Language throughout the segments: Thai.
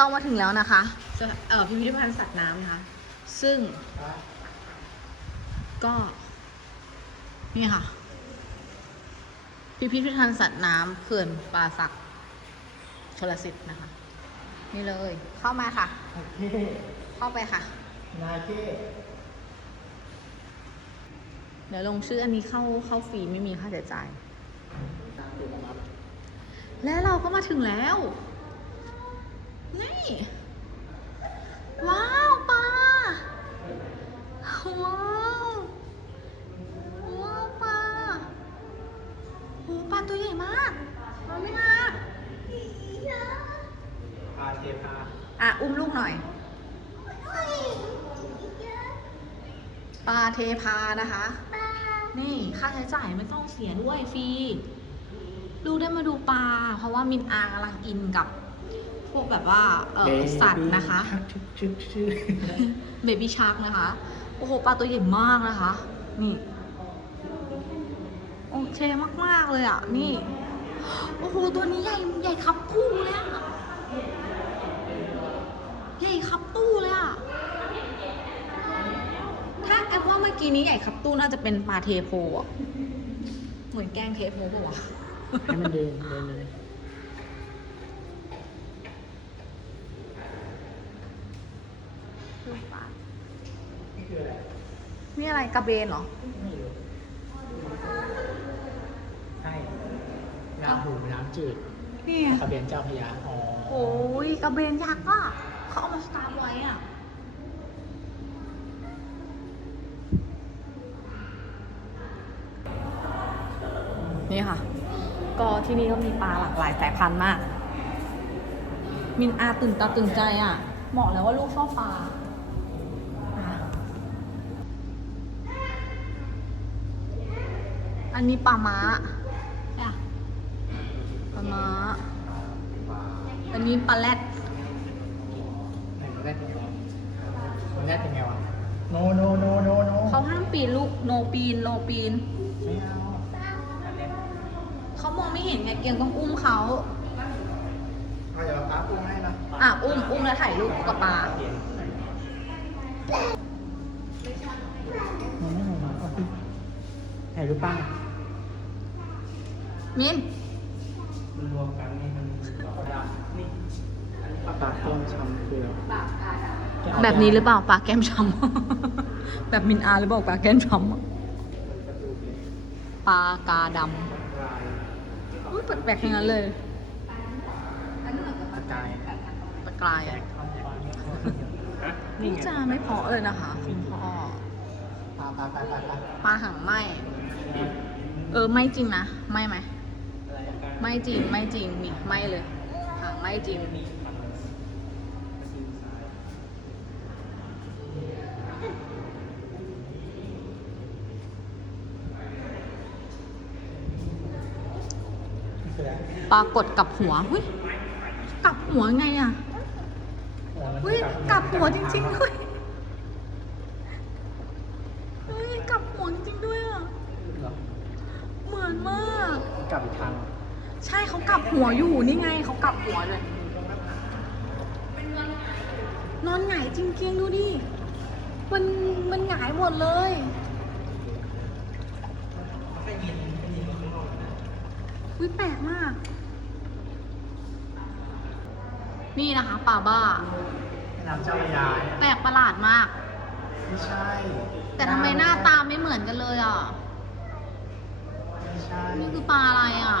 เรามาถึงแล้วนะคะสถเอ่อพิพิธภัณฑ์สัตว์น้ำนะคะ ซึ่ง ก็ นี่ค่ะ พิพิธภัณฑ์สัตว์น้ำเขื่อนป่าสักชลสิทธิ์นะคะ นี่เลย เข้ามาค่ะโอเคเข้าไปค่ะ นาเก้เดี๋ยวลงชื่ออันนี้เข้าเข้าฟรีไม่มีค่าใช้จ่าย และเราก็มาถึงแล้ว นี่ ว้าวปลาว้าวว้าวปลาโหปลาตัวใหญ่มากมาไม่มาปลาเทพาอะ อุ้มลูกหน่อย ปลาเทพานะคะ นี่ค่าใช้จ่ายไม่ต้องเสียด้วยฟรีลูกได้มาดูปลา เพราะว่ามินอากำลังอินกับ พวกแบบว่าเออสัตว์นะคะชึกชึกชึกเบบี้ชาร์กนะคะ โอ้โห ปลาตัวใหญ่มากนะคะ นี่ โอเคมาก ๆ เลยอะ นี่ โอ้โห ตัวนี้ใหญ่ ใหญ่ครับตู้เลยอะ ใหญ่ครับตู้เลยอะ ถ้าแอปว่าเมื่อกี้นี้ใหญ่ครับตู้น่าจะเป็นปลาเทโพอะ เหมือนแกงเทโพปะวะให้มันเดินเดินเลย ดูปลานี่อะไรกระเบนเหรอไม่รู้ใช่น้ำหูน้ำจืดนี่ไงทะเบียนเจ้าพระยาอ๋อโอ้ยกระเบนยักษ์อะเขาเอามาสตาร์ฟไว้อะนี่ค่ะ ก็ที่นี่ก็มีปลาหลากหลายสายพันธุ์มาก มินอาตื่นตาตื่นใจอะบอกแล้วว่าลูกชอบปลาอะ อันนี้ปลาม้าอะปลาม้า อันนี้ปลาแรดไหนมันได้เป็นไงวะมันได้เป็นไงวะ โนโนโนโนโนเขาห้ามปีนลูก โนปีน โนปีน ไม่เอาเขามองไม่เห็นไงเกียงต้องอุ้มเขาเอาเดี๋ยวป้าปูให้นะอะ อุ้ม อุ้มแล้วถ่ายรูปกับปลา มันไม่ลงมาเอาสิ ถ่ายรูปป้ามินรวมกันนี่มันนี่ปลาต้มชำคือแบบนี้หรือเปล่าปลาแก้มช้ำ แบบมินอาหรือเปล่าปลาแก้มช้ำอะปลากาดำอุ้ยแปลกๆทั้งนั้นเลยกระจายตะกรายอะนี่จะไม่เพาะเลยนะคะคุณพ่อปลาปลาปลาปลาปลาปลาหางไหม เออไม่จริงนะไม่ไหมไม่จริงไม่จริงนี่ไม่เลยหางไม่จริงปรากฏกับหัวหุ้ยกลับหัวไงอะหุ้ยกลับหัวจริงๆด้วยเฮ้ยกลับหัวจริงๆด้วยอะ เหมือนมาก กลับอีกทางใช่เขากลับหัวอยู่นี่ไงเขากลับหัวเลยนอนหงายจริงๆดูดิ มันมันหงายหมดเลย วิแปลกมาก นี่นะคะปลาบ้า แม่น้ำเจ้าพระยาเนี่ยแปลกประหลาดมาก ไม่ใช่แต่ทำไมหน้าตาไม่เหมือนกันเลยอะไม่ใช่ นี่คือปลาอะไรอะ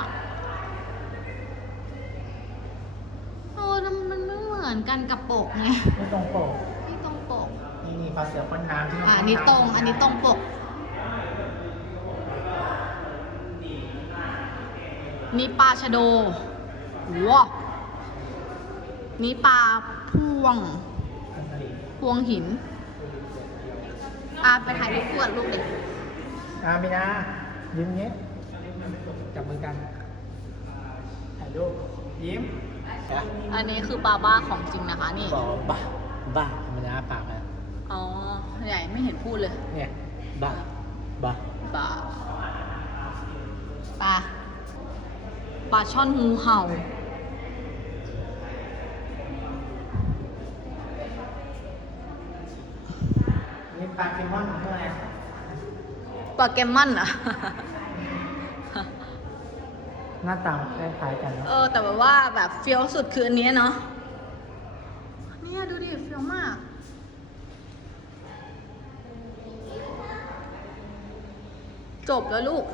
โอ้ทำไมมันไม่เหมือนกันกับปกไงไม่ตรงปกนี่ตรงปก นี่นี่ปลาเสือพ่นน้ำที่อะอันนี้ตรง อันนี้ตรงปก นี่ปลาชะโดว้านี่ปลาพวง พวงหิน อะไปถ่ายรูปกวดลูกเด็กอ่ามีนายิ้มเงี้ยจับือกัน ถ่ายรูปยิ้มนะอันนี้คือบาบ้าของจริงนะคะนี่ บอกบ้าบ้าธรรมดาปากอ๋อใหญ่ไม่เห็นพูดเลย เนี่ยบ้าบ้าบ้าปลาปลาช่อนงูเห่า นี่ปลาเกมมอนของเมื่อไงปลาเกมมอนเหอ หน้าตาคล้ายๆกันนะเออแต่แบบว่าแบบเฟี้ยวสุดคืออันเนี้ยเนาะเนี่ยดูดิเฟี้ยวมาก จบแล้วลูก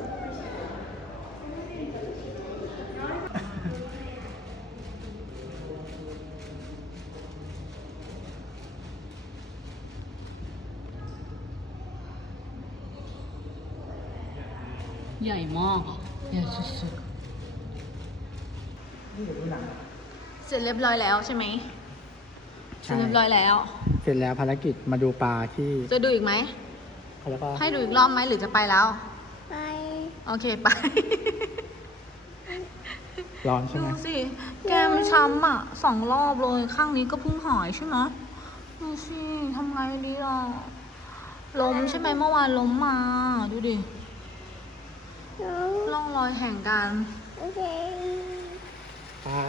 ใหญ่มากอะใหญ่สุด นี่เดี๋ยวดูหนังๆเสร็จเรียบร้อยแล้วใช่ไหมเสร็จเรียบร้อยแล้ว เสร็จแล้วภารกิจมาดูปลาที่จะดูอีกไหม แล้วก็ให้ดูอีกรอบไหมหรือจะไปแล้ว ไป โอเคไป ร้อนใช่ดูไหมสิ แก้มช้ำอะสองรอบเลย ข้างนี้ก็เพิ่งหายใช่ไหมดูสิทำไงดีล่ะล้มใช่ไหมเมื่อวานล้มมา ดูดิน้องร่องรอยแห่งการโอเค ปลา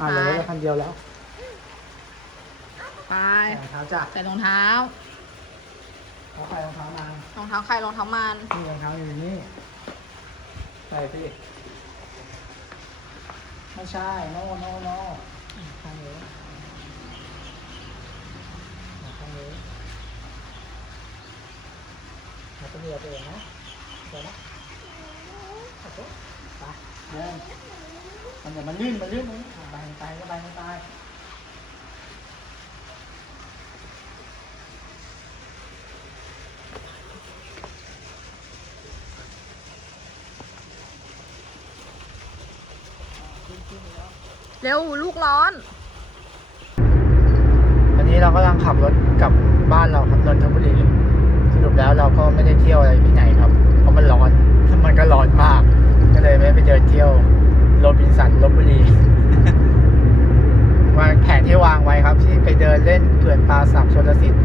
อ่าเหลือรถคันเดียวแล้วไปรองเท้าจ้ะใส่รองเท้าเขาใส่รองเท้ามารองเท้าใครรองเท้ามันนี่รองเท้าอยู่นี่ใส่สิไม่ใช่โน่โน่โน่ข้างนี้ข้างนี้เราต้องเรียกตัวเองนะเดี๋ยวนะโอเคไปเดิน มันเดี๋ยวมันลื่นมันลื่นมันอะไปไปก็ไปก็ไปเร็วลูกร้อน วันนี้เรากำลังขับรถกลับบ้านเราครับนนทบุรีสรุปแล้วเราก็ไม่ได้เที่ยวอะไรที่ไหนครับ เพราะมันร้อนมันก็ร้อนมาก ก็เลยไม่ได้ไปเดินเที่ยว โรบินสันลบบุรีวางแผนที่วางไว้ครับ ที่ไปเดินเล่นเขื่อนปลาสักชลสิทธิ์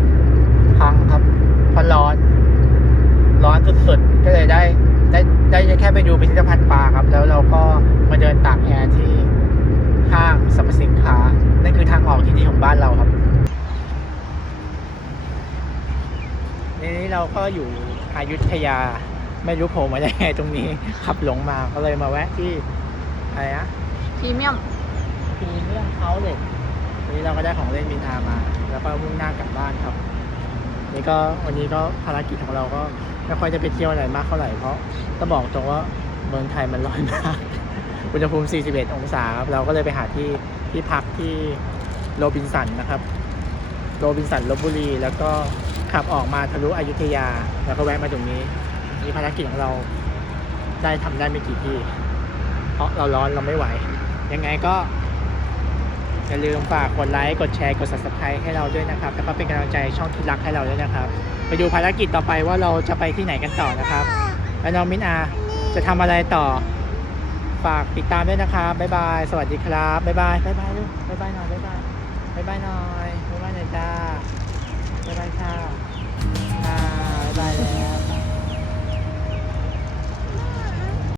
พังครับเพราะร้อน ร้อนสุดๆ ก็เลยได้ ได้ได้แค่ไปดูพิพิธภัณฑ์ปลาครับ แล้วเราก็มาเดินตากแอร์ที่ห้างสรรพสินค้า นั่นคือทางออกที่ดีของบ้านเราครับนี้เราก็อยู่อยุธยาไม่รู้โผล่มาได้ไงตรงนี้ขับหลงมาก็เลยมาแวะที่ อะไรนะพรีเมียมพรีเมียมเอาเลยวันนี้เราก็ได้ของเล่นมินอามา แล้วก็มุ่งหน้ากลับบ้านครับ นี่ก็วันนี้ก็ภารกิจของเราก็ไม่ค่อยจะไปเที่ยวอะไรมากเท่าไหร่เพราะต้องบอกตรงว่าเมืองไทยมันร้อนมากอุณหภูมิ 41 องศาครับเราก็เลยไปหาที่ที่พักที่โรบินสันนะครับ โรบินสันลบบุรี แล้วก็ขับออกมาทะลุอยุธยา แล้วก็แวะมาตรงนี้ นี่ภารกิจของเราได้ทำได้ไม่กี่ที่ เพราะเราร้อนเราไม่ไหว ยังไงก็อย่าลืมฝากกดไลค์ กดแชร์ กด subscribe ให้เราด้วยนะครับ แล้วก็เป็นกำลังใจช่องคิดรักให้เราด้วยนะครับ ไปดูภารกิจต่อไปว่าเราจะไปที่ไหนกันต่อนะครับ แล้วน้องมินอาจะทำอะไรต่อ ฝากติดตามด้วยนะครับ บ๊ายบาย สวัสดีครับ บ๊ายบาย บ๊ายบายลูก บ๊ายบายหน่อย บ๊ายบาย บ๊ายบายหน่อย บ๊ายบายหน่อยจ้า บ๊ายบายค่ะอ่าบ๊ายบายแล้ว